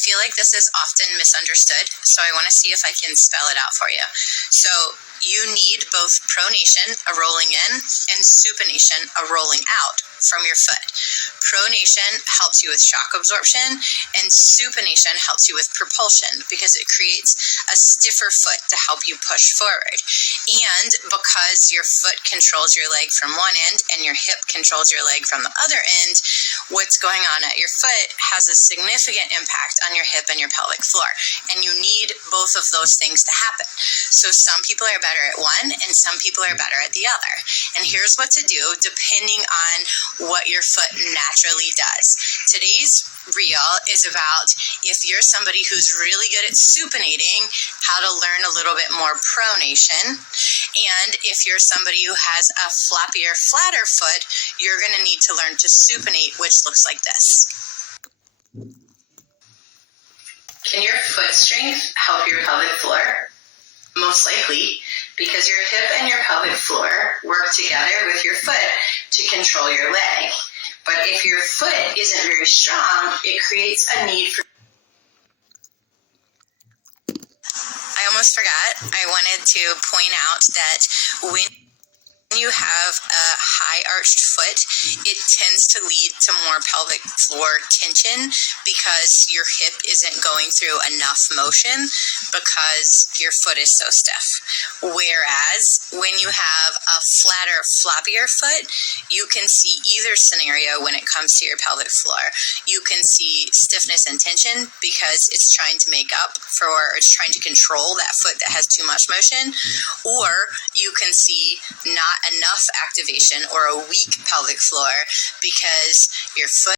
feel like this is often misunderstood, so I want to see if I can spell it out for you. So you need both pronation, a rolling in, and supination, a rolling out from your foot. Pronation helps you with shock absorption, and supination helps you with propulsion because it creates a stiffer foot to help you push forward. And because your foot controls your leg from one end and your hip controls your leg from the other end, what's going on at your foot has a significant impact on your hip and your pelvic floor. And you need both of those things to happen. So some people are better at one and some people are better at the other. And here's what to do depending on what your foot naturally does. Today's reel is about if you're somebody who's really good at supinating, how to learn a little bit more pronation. And if you're somebody who has a flappier, flatter foot, you're going to need to learn to supinate, which looks like this. Can your foot strength help your pelvic floor? Most likely, because your hip and your pelvic floor work together with your foot to control your leg. But if your foot isn't very strong, it creates a need for... I almost forgot. I wanted to point out that when you have a high arched foot, it tends to lead to more pelvic floor tension because your hip isn't going through enough motion because your foot is so stiff. Whereas when you have a flatter, floppier foot, you can see either scenario when it comes to your pelvic floor. You can see stiffness and tension because it's trying to make up for, or it's trying to control that foot that has too much motion, or you can see not enough activation or a weak pelvic floor because your foot